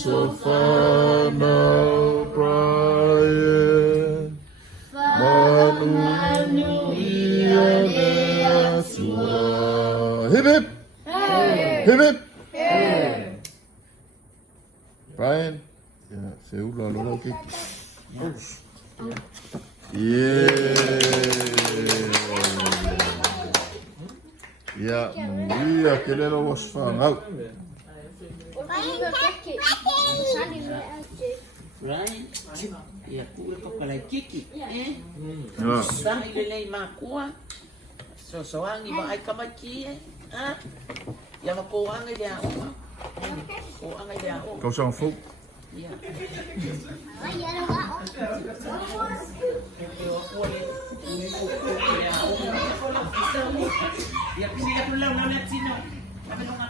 Sofana Brian Manu Iana Sua. Hip hip! Hip hip! Brian? Ja, Seula Lolokik. Ja, Maria, kelele was fangau. Right? Ya kuwe kapalay kiki. Eh? Ja. Saan ililay makuha? So soangi ba ay kamaki eh? Ha? Ya makuha nga diya ako. Kuha nga diya ako. Kau sang fuk. Ya. Ya, kasi ako lang na sino. Sabi nung